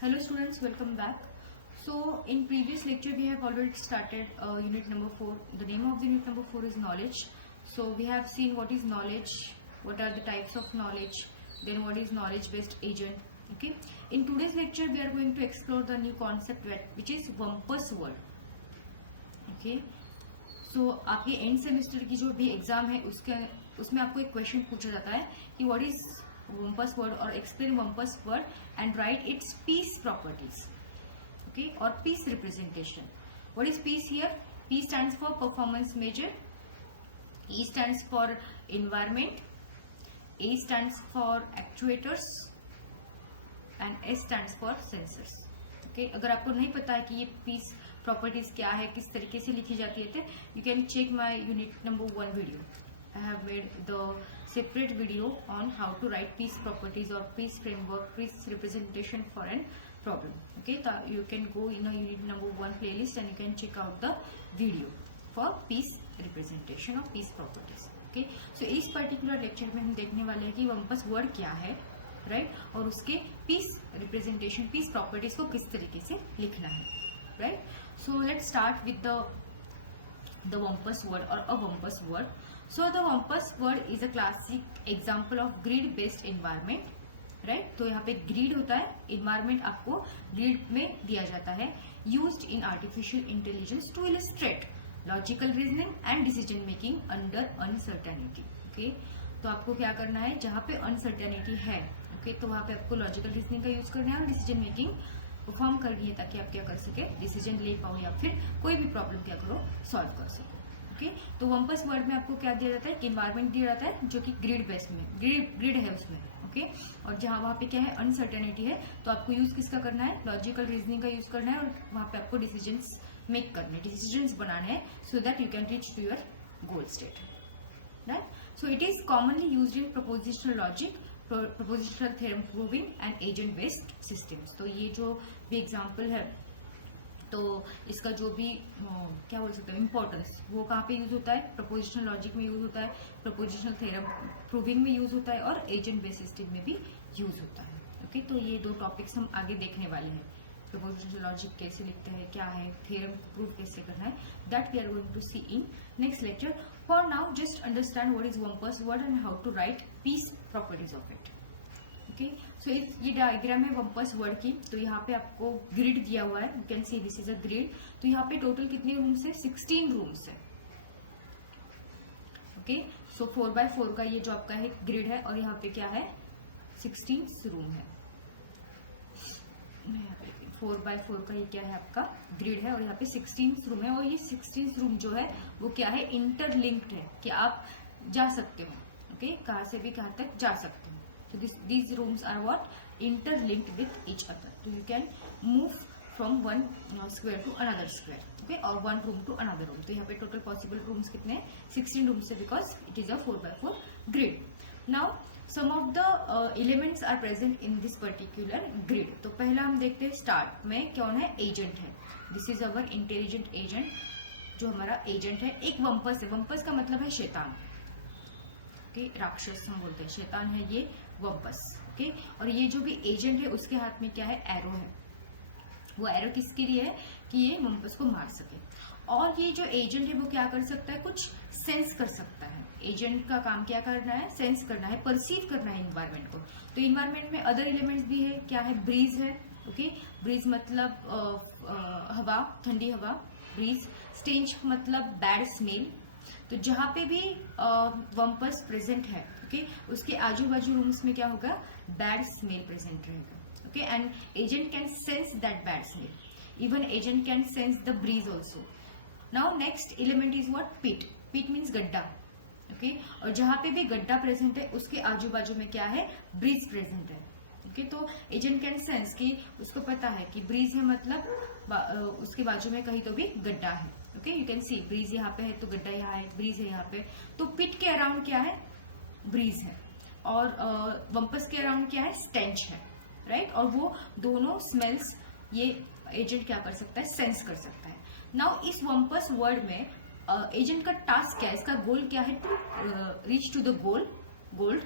Hello students, welcome back. So in previous lecture we have already started unit number 4. The name of the unit number 4 is knowledge. So we have seen what is knowledge, what are the types of knowledge, then what is knowledge based agent. Okay. In today's lecture we are going to explore the new concept which is Wumpus word. Okay. So आपके end semester की जो भी exam है उसमें आपको एक question पूछा जाता है कि what is Wumpus word or explain Wumpus word and write its piece properties, okay, or piece representation. What is piece here? P stands for performance measure, E stands for environment, A stands for actuators and S stands for sensors. Okay, अगर आपको नहीं पता है कि ये piece properties क्या है, किस तरीके से लिखी जाती है, तो you can check my unit number 1 video. I have made the separate video on how to write piece properties or piece framework, piece representation for an problem. Okay, so you can go in a unit number 1 playlist and you can check out the video for piece representation or piece properties. Okay, so इस particular lecture में हम देखने वाले हैं कि Wumpus word क्या है, right? और उसके piece representation, piece properties को किस तरीके से लिखना है, right? So let's start with the Wumpus word or a Wumpus word. So the Wumpus word is a classic example of grid based environment, right? तो यहाँ पे grid होता है, environment आपको grid में दिया जाता है, used in artificial intelligence to illustrate logical reasoning and decision making under uncertainty. Okay, तो आपको क्या करना है, जहाँ पे uncertainty है, okay, तो वहाँ पे आपको logical reasoning का use करना है और decision making परफॉर्म करनी है ताकि आप क्या कर सके, डिसीजन ले पाओ या फिर कोई भी प्रॉब्लम क्या करो, सॉल्व कर सको. ओके, तो वम्पस वर्ड में आपको क्या दिया जाता है, इन्वायरमेंट दिया जाता है जो कि ग्रिड बेस्ड में ग्रिड है उसमें. ओके, और जहाँ वहाँ पे क्या है, अनसर्टेनिटी है, तो आपको यूज किसका करना है, लॉजिकल रीजनिंग का यूज करना है और वहाँ पे आपको डिसीजंस मेक करने, डिसीजंस बनाने हैं so that you can reach to your goal state. Right, so it is commonly used in propositional logic, propositional theorem proving and agent based systems. तो ये जो भी एग्जाम्पल है, तो इसका जो भी क्या बोल सकते हैं इम्पोर्टेंस, वो कहाँ पे यूज होता है, प्रपोजिशनल लॉजिक में यूज होता है, प्रपोजिशनल थ्योरम प्रूविंग में यूज होता है और एजेंट बेस्ड सिस्टम में भी यूज होता है. ओके, तो ये दो टॉपिक्स हम आगे देखने वाले हैं. प्रपोजिशनल लॉजिक कैसे लिखते हैं, क्या है, थ्योरम प्रूव कैसे करना है, that we are going to see in next lecture. For now just understand what is Wumpus world and how to write PEAS properties of it. Okay, so ये diagram है Wumpus वर्ड की. तो यहाँ पे आपको ग्रिड दिया हुआ है, you can see this is a grid. तो यहाँ पे टोटल कितने रूम्स है, 16 रूम्स है. ओके, सो 4x4 का ये जो आपका है ग्रिड है और यहाँ पे क्या है, 16 रूम है. 4x4 का ये क्या है, आपका ग्रिड है और यहाँ पे 16 रूम है. और ये 16 रूम जो है वो क्या है, इंटरलिंक्ड है कि आप जा सकते हो. ओके, कहाँ से भी कहाँ तक जा सकते हो. So these rooms are what, interlinked with each other. So you can move from one square to another square, okay, or one room to another room. तो यहाँ पे total possible rooms कितने हैं, 16 rooms है because it is a 4x4 grid. Now some of the elements are present in this particular grid. तो पहला हम देखते हैं स्टार्ट में कौन है, एजेंट है. This is our intelligent agent, जो हमारा एजेंट है. एक वम्पस है, वम्पस का मतलब है शैतान. ओके, राक्षस हम बोलते हैं, शैतान है ये वम्पस. ओके, और ये जो भी एजेंट है उसके हाथ में क्या है, एरो है. वो एरो किसके लिए है, कि ये वम्पस को मार सके. और ये जो एजेंट है वो क्या कर सकता है, कुछ सेंस कर सकता है. एजेंट का काम क्या करना है, सेंस करना है, परसीव करना है इन्वायरमेंट को. तो इन्वायरमेंट में अदर एलिमेंट्स भी है, क्या है, ब्रीज है. ओके, ब्रीज मतलब हवा, ठंडी हवा, ब्रीज. स्टेंच मतलब बैड स्मेल. तो जहां पे भी वम्पस प्रेजेंट है, ओके, उसके आजू बाजू रूम्स में क्या होगा, बैड स्मेल प्रेजेंट रहेगा. Okay, and agent can sense that bad smell. Even agent can sense the breeze also. Now next element is what, pit. Pit means गड्ढा. ओके, और जहां पे भी गड्ढा प्रेजेंट है उसके आजू बाजू में क्या है, ब्रीज प्रेजेंट है. ओके, तो एजेंट कैन सेंस कि उसको पता है कि ब्रीज है मतलब उसके बाजू में कहीं तो भी गड्ढा है. Okay, you can sea breeze यहाँ पे है तो गड्ढा यहाँ है, ब्रीज है यहाँ पे. तो पिट के अराउंड क्या है, ब्रीज है. और वम्पस के अराउंड क्या है, स्टेंच है. राइट, और वो दोनों स्मेल्स ये एजेंट क्या कर सकता है, सेंस कर सकता है. नाउ इस वम्पस वर्ड में एजेंट का टास्क क्या है, इसका गोल क्या है, to reach to the goal,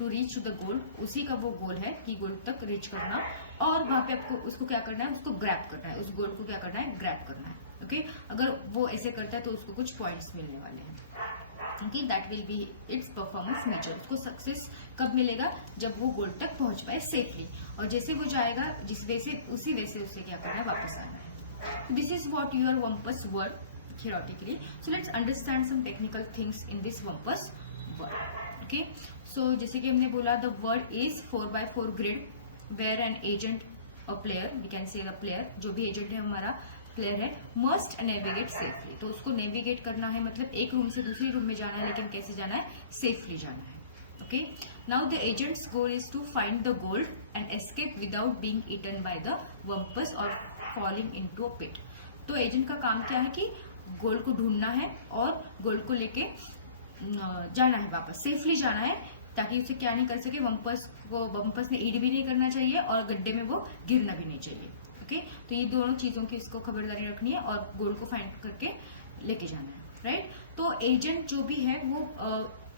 to reach to the goal, उसी का वो गोल है कि गोल तक रीच करना, और वहां पे आपको उसको क्या करना है, उसको ग्रैब करना है, उस गोल को क्या करना है, ग्रैब करना है। ओके, अगर वो ऐसे करता है तो उसको कुछ पॉइंट्स मिलने वाले हैं। Okay, that will be its performance measure. उसको सक्सेस कब मिलेगा, जब वो गोल तक पहुंच पाए सेफली, और जैसे वो जाएगा जिस वे से उसी वे से उसे क्या करना है, वापस आना है। This is what your Wumpus world theoretically. So let's understand some technical things in this WUMPUS word. Okay, so जैसे कि हमने बोला, the word is 4x4 grid where an agent or player, we can say the player, जो भी agent है हमारा player है, must navigate safely. तो उसको नेविगेट करना है, मतलब एक रूम से दूसरी रूम में जाना है, लेकिन कैसे जाना है, सेफली जाना है। Okay, now the agent's goal is to find the gold and escape without being eaten by the WUMPUS or falling into a pit. तो एजेंट का काम क्या है कि गोल्ड को ढूंढना है और गोल्ड को लेके जाना है, वापस सेफली जाना है, ताकि उसे क्या नहीं कर सके, वम्पस ने ईड भी नहीं करना चाहिए और गड्ढे में वो गिरना भी नहीं चाहिए। ओके, तो ये दोनों चीजों की इसको खबरदारी रखनी है और गोल्ड को फाइंड करके लेके जाना है। राइट, तो एजेंट जो भी है वो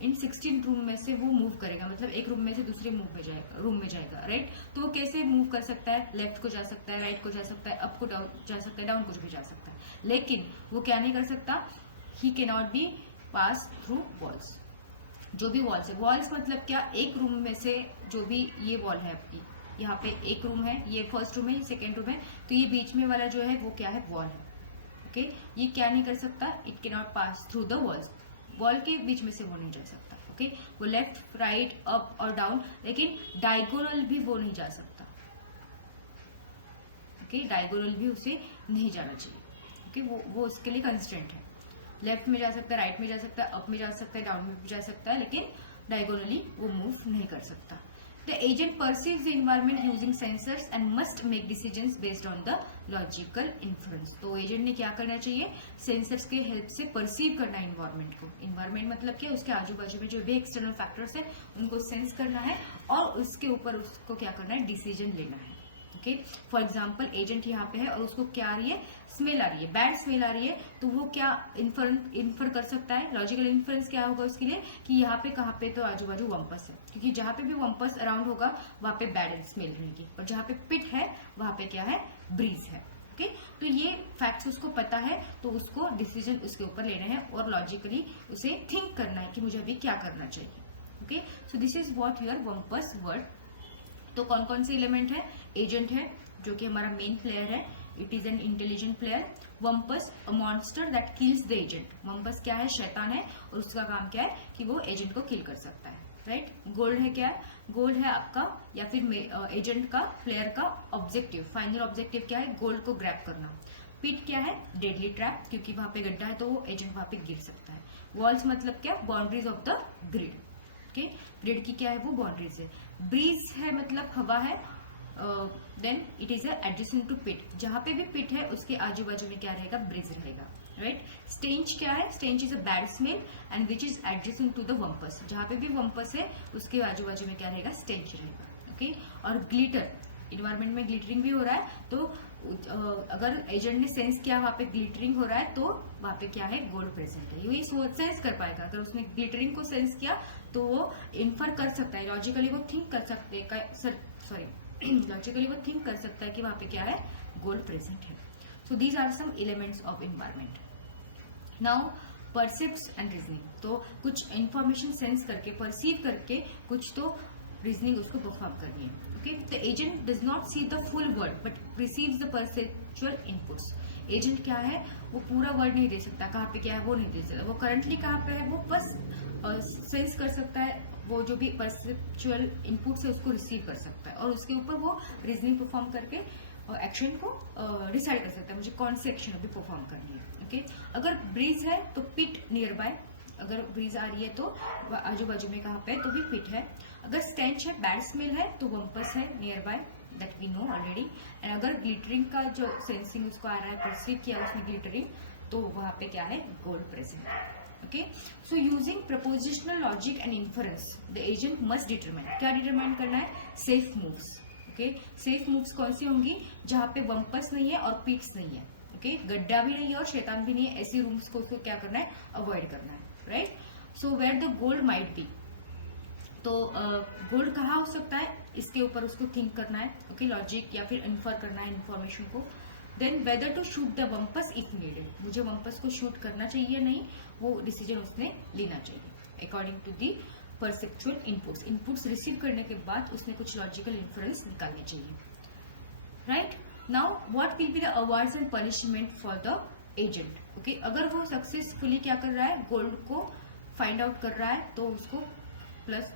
इन 16 रूम में से वो मूव करेगा, मतलब एक रूम में से दूसरे रूम में जाएगा। राइट, तो वो कैसे मूव कर सकता है, लेफ्ट को जा सकता है, राइट को जा सकता है, अप को जा सकता है, डाउन को भी जा सकता है, लेकिन वो क्या नहीं कर सकता, he can not be pass through walls. जो भी वॉल्स है, वॉल्स मतलब क्या, एक रूम में से जो भी ये वॉल है आपकी, यहाँ पे एक रूम है, ये फर्स्ट रूम है, ये सेकेंड रूम है, तो ये बीच में वाला जो है वो क्या है, वॉल है। ओके, ये क्या नहीं कर सकता, it can not pass through the walls, wall के बीच में से वो नहीं जा सकता। ओके, वो लेफ्ट, राइट, अप और डाउन, लेकिन डायगोनल भी वो नहीं जा सकता। ओके, डायगोनल भी उसे नहीं जाना चाहिए। ओके, वो उसके लिए कंस्ट्रेंट है, लेफ्ट में जा सकता है, राइट में जा सकता है, अप में जा सकता है, डाउन में भी जा सकता है, लेकिन डायगोनली वो मूव नहीं कर सकता। The agent perceives the environment using sensors and must make decisions based on the logical inference. तो एजेंट ने क्या करना चाहिए, सेंसर्स के हेल्प से परसीव करना है इन्वायरमेंट को। इन्वायरमेंट मतलब क्या, उसके आजू बाजू में जो भी एक्सटर्नल फैक्टर्स है उनको सेंस करना है और उसके ऊपर उसको क्या करना है, डिसीजन लेना है। ओके, फॉर एग्जाम्पल एजेंट यहाँ पे है और उसको क्या आ रही है, स्मेल आ रही है, बैड स्मेल आ रही है, तो वो क्या इन्फर कर सकता है, लॉजिकल इन्फ्रेंस क्या होगा उसके लिए, कि यहाँ पे कहाँ पे तो आजू बाजू वम्पस है, क्योंकि जहाँ पे भी वम्पस अराउंड होगा वहां पे बैड स्मेल रहेगी, और जहाँ पे पिट है वहां पे क्या है, ब्रीज है। ओके, तो ये फैक्ट्स उसको पता है, तो उसको डिसीजन उसके ऊपर लेना है और लॉजिकली उसे थिंक करना है कि मुझे अभी क्या करना चाहिए। Okay, so this is what your Wumpus world. तो कौन कौन से एलिमेंट है, एजेंट है जो कि हमारा मेन प्लेयर है, it is an intelligent player. Wumpus, a monster that kills the agent, Wumpus क्या है, शैतान है और उसका काम क्या है कि वो एजेंट को किल कर सकता है। राइट, गोल्ड है क्या है, गोल्ड है आपका या फिर एजेंट का, प्लेयर का ऑब्जेक्टिव, फाइनल ऑब्जेक्टिव क्या है, गोल्ड को ग्रैब करना। पिट क्या है, डेडली ट्रैप, क्योंकि वहां पे गड्ढा है तो वो एजेंट वहां पे गिर सकता है। वॉल्स मतलब क्या, boundaries of the grid. Okay, grid की क्या है, वो बाउंड्रीज है। ब्रीज है मतलब हवा है, then it is adjacent to pit, जहां पे भी पिट है उसके आजू बाजू में क्या रहेगा, ब्रिज रहेगा। राइट, स्टेंच क्या है, stench is a bad smell and which is adjacent to the Wumpus, जहां पे भी वम्पस है उसके आजू बाजू में क्या रहेगा, स्टेंच रहेगा। ओके, और ग्लिटर, इन्वायरमेंट में ग्लिटरिंग भी हो रहा है, तो अगर एजेंट ने सेंस किया वहां पे ग्लिटरिंग हो रहा है तो वहां पे क्या है, गोल्ड प्रेजेंट है, यही सेंस कर पाएगा। अगर उसने ग्लिटरिंग को सेंस किया तो वो इन्फर कर सकता है, लॉजिकली वो थिंक कर सकते हैं, लॉजिकली वो थिंक कर सकता है कि वहां पे क्या है, गोल्ड प्रेजेंट है। So these are some elements of environment. Now percepts and reasoning, तो कुछ इंफॉर्मेशन सेंस करके, परसीव करके कुछ तो रीजनिंग उसको परफॉर्म करनी है। Okay, the agent does not see the full word but receives the perceptual inputs. Agent क्या है, वो पूरा वर्ड नहीं दे सकता, कहाँ पे क्या है वो नहीं दे सकता, वो करंटली कहाँ पे है वो बस सेंस कर सकता है, वो जो भी परसेप्चुअल इनपुट है उसको रिसीव कर सकता है और उसके ऊपर वो रीजनिंग परफॉर्म करके एक्शन को डिसाइड कर सकता है, मुझे कौन सी एक्शन अभी परफॉर्म करनी है। ओके, अगर ब्रीज है तो पिट नियर बाय, अगर ब्रीज आ रही है तो आजू बाजू में कहाँ पे तो भी पिट है। अगर स्टेंच है, बैड स्मेल है, तो वम्पस है nearby, that we know already. And अगर ग्लिटरिंग का जो सेंसिंग उसको आ रहा है, परसीव किया उसने ग्लिटरिंग, तो वहां पे क्या है, gold present. Okay, so using prepositional logic and inference the agent must determine, क्या डिटरमाइन करना है, safe moves. Okay, safe moves कौन सी होंगी, जहां पे वम्पस नहीं है और पिट्स नहीं है। ओके, गड्ढा भी नहीं है और शैतान भी नहीं है, ऐसी रूम्स को उसको क्या करना है, अवॉइड करना है। Right, so where the gold might be, तो गोल्ड कहाँ हो सकता है, इसके ऊपर उसको थिंक करना है, ओके, लॉजिक या फिर इन्फर करना है इन्फॉर्मेशन को. Then whether to shoot the Wumpus if needed, मुझे वम्पस को शूट करना चाहिए नहीं, वो डिसीजन उसने लेना चाहिए according to the perceptual inputs receive करने के बाद उसने कुछ लॉजिकल इन्फ्लुएंस निकालनी चाहिए. Right now what will be the awards and punishment for the agent. Okay, अगर वो सक्सेसफुली क्या कर रहा है, गोल्ड को फाइंड आउट कर रहा है, तो उसको प्लस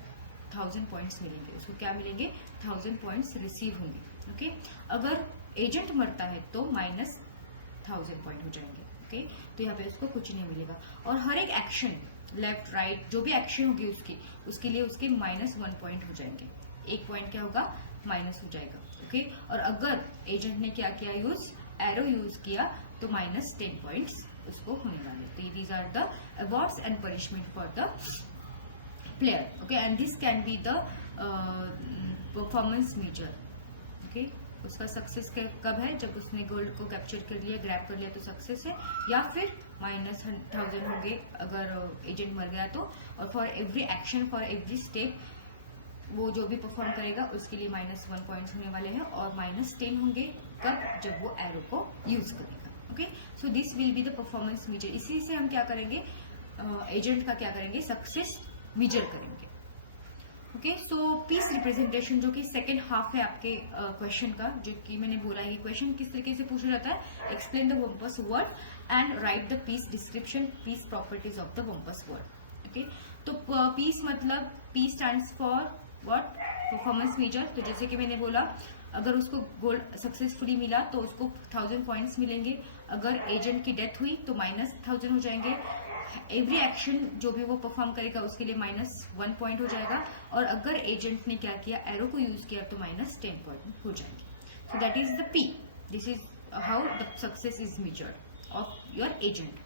1000 पॉइंट्स मिलेंगे. उसको क्या मिलेंगे, 1000 पॉइंट्स रिसीव होंगे. ओके, अगर एजेंट मरता है तो माइनस 1000 पॉइंट हो जाएंगे. ओके, तो यहाँ पे उसको कुछ नहीं मिलेगा. और हर एक एक्शन, लेफ्ट राइट जो भी एक्शन होगी उसके लिए उसके -1 पॉइंट हो जाएंगे. एक पॉइंट क्या होगा, माइनस हो जाएगा. ओके, और अगर एजेंट ने क्या किया, एरो यूज किया, तो -10 पॉइंट्स उसको होने वाले. तो these are the awards and punishment for the player. Okay, and this can be the performance measure. Okay, उसका सक्सेस कब है, जब उसने गोल्ड को कैप्चर कर लिया, ग्रैब कर लिया, तो सक्सेस है. या फिर -1000 होंगे अगर एजेंट मर गया तो. और for every action, for every step, वो जो भी परफॉर्म करेगा उसके लिए -1 पॉइंट्स होने वाले हैं. और -10 होंगे कब, जब वो एरो को यूज करेगा. Okay, so this will be the performance measure. इसी से हम क्या करेंगे, एजेंट का क्या करेंगे, सक्सेस मेजर करेंगे. ओके, सो पीस रिप्रेजेंटेशन जो कि सेकेंड हाफ है आपके क्वेश्चन का, जो कि मैंने बोला है, क्वेश्चन किस तरीके से पूछा जाता है, explain the Wumpus world and write the PEAS description, PEAS properties of the Wumpus world. Okay, तो पीस मतलब P stands for what, performance measure. तो जैसे कि मैंने बोला, अगर उसको गोल्ड सक्सेसफुली मिला तो उसको 1000 पॉइंट्स मिलेंगे. अगर एजेंट की डेथ हुई तो -1000 हो जाएंगे. एवरी एक्शन जो भी वो परफॉर्म करेगा उसके लिए -1 पॉइंट हो जाएगा. और अगर एजेंट ने क्या किया, एरो को यूज किया, तो -10 पॉइंट हो जाएंगे. So that is the P. This is how the success is measured of your agent.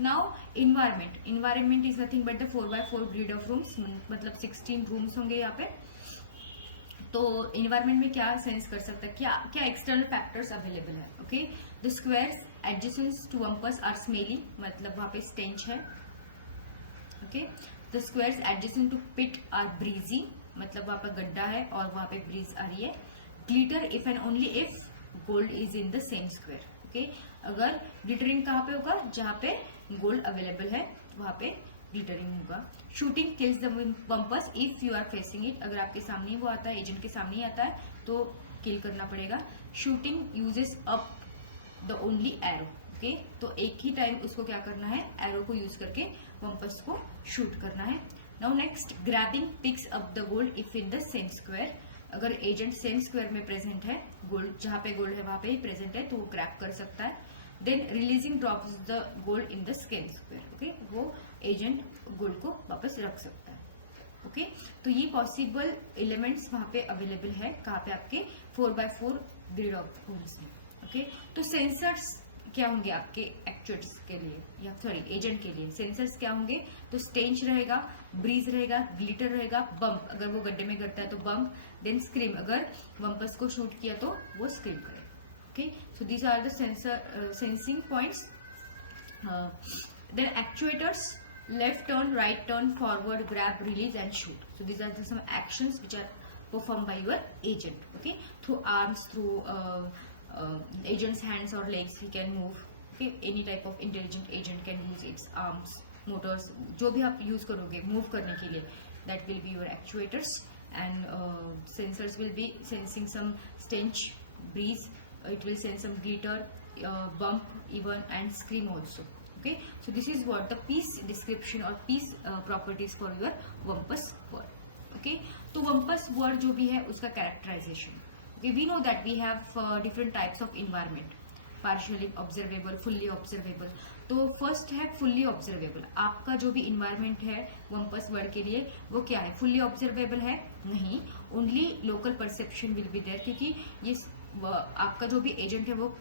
Now environment is nothing but the 4x4 grid of rooms, मतलब 16 रूम्स होंगे यहाँ पे. तो इन्वायरमेंट में क्या सेंस कर सकता है, क्या एक्सटर्नल फैक्टर्स अवेलेबल है. Okay, the squares adjacent to Wumpus are smelly, मतलब वहां पे स्टेंच है. Okay, the squares adjacent to pit are breezy, मतलब वहां पर गड्ढा है और वहां पे ब्रीज आ रही है. Glitter if and only if gold is in the same square. Okay, अगर ग्लिटरिंग कहाँ पे होगा, जहां पे गोल्ड अवेलेबल है वहां पे ग्लिटरिंग होगा. Shooting kills the Wumpus if you are facing it, अगर आपके सामने वो आता है, एजेंट के सामने ही आता है, तो किल करना पड़ेगा. Shooting uses up the only arrow. Okay, तो एक ही टाइम उसको क्या करना है, एरो को यूज करके वम्पस को शूट करना है. Now next, grabbing picks up the gold if in the same square. अगर एजेंट सेम स्क्वायर में प्रेजेंट है, गोल्ड जहां पे गोल्ड है वहां पे ही प्रेजेंट है, तो वो ग्रैब कर सकता है. Then releasing drops the gold in the same square. Okay, वो एजेंट गोल्ड को वापस रख सकता है. ओके, तो ये पॉसिबल एलिमेंट्स वहां पे अवेलेबल है, कहाँ पे, आपके 4x4 ग्रिड ऑफ रूम्स में. ओके, तो सेंसर्स क्या होंगे आपके एक्चुएटर्स के लिए, या सॉरी एजेंट के लिए. सेंसर्स क्या होंगे, तो स्टेंच रहेगा, ब्रीज रहेगा, ग्लिटर रहेगा, बम्प अगर वो गड्ढे में करता है तो बम्प, देन स्क्रीम अगर वम्पस को शूट किया तो वो स्क्रीम करेगा. Okay, so these are the sensing points. Then actuators, left turn, right turn, forward, grab, release and shoot. So these are some actions which are performed by your agent. Okay, through arms, through agent's hands or legs he can move. Okay, any type of intelligent agent can use its arms, motors, जो भी आप use करोगे move करने के लिए, that will be your actuators. And sensors will be sensing some stench, breeze, it will sense some glitter, bump even, and scream also. Okay, so this is what the piece description or piece properties for your वम्पस word. Okay, तो वम्पस word जो भी है उसका characterization. Okay, we know that we have different types of environment, partially observable, fully observable. तो first है fully observable. आपका जो भी इन्वायरमेंट है वम्पस वर्ड के लिए वो क्या है, फुल्ली ऑब्जर्वेबल है नहीं, only local perception will be there, क्योंकि ये आपका जो भी एजेंट है वो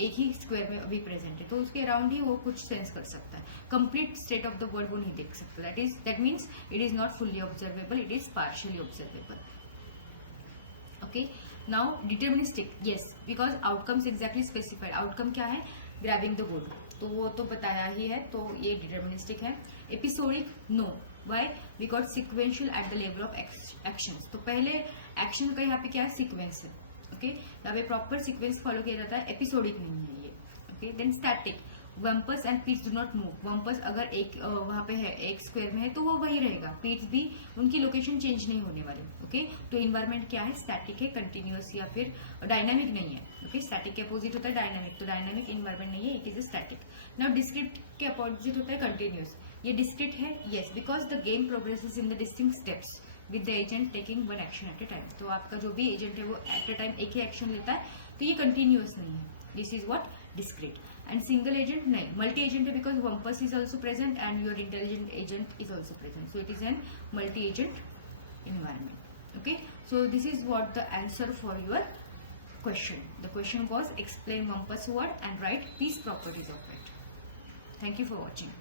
एक ही स्क्वायर में अभी प्रेजेंट है, तो उसके अराउंड ही वो कुछ सेंस कर सकता है. Complete state of the world वो नहीं देख सकता. That means it is not fully observable, it is partially observable. Okay, now deterministic, yes, because outcomes exactly specified. Outcome क्या है, ग्रैबिंग द गोल्ड, तो वो तो बताया ही है, तो ये डिटर्मिनिस्टिक है. Episodic, no, why because sequential at the level of action. तो पहले एक्शन का यहाँ पे क्या है, सिक्वेंस है. ओके, यहाँ पे प्रॉपर सिक्वेंस फॉलो किया जाता है, एपिसोडिक नहीं है ये. Okay, then static, Wumpus and pits do not move. Wumpus अगर एक वहां पे है, एक स्क्वायर में है, तो वो वही रहेगा. पीट्स भी, उनकी लोकेशन चेंज नहीं होने वाली. ओके, तो इन्वायरमेंट क्या है, स्टैटिक है, कंटिन्यूअस या फिर डायनामिक नहीं है. ओके, स्टैटिक के अपोजिट होता है डायनामिक, तो डायनामिक इन्वायरमेंट नहीं है, it is static. Now discrete के अपोजिट होता है कंटिन्यूअस. ये डिस्क्रीट है, yes, because the game progresses in the distinct steps with the agent taking one action at A time. तो आपका जो भी एजेंट है वो एट ए टाइम एक ही एक्शन लेता है, तो ये कंटिन्यूअस नहीं है. This is what discrete. And single agent नहीं, multi agent है because Wumpus is also present and your intelligent agent is also present, so it is an multi agent environment. Okay, so this is what the answer for your question. The question was explain Wumpus word and write these properties of it. Thank you for watching.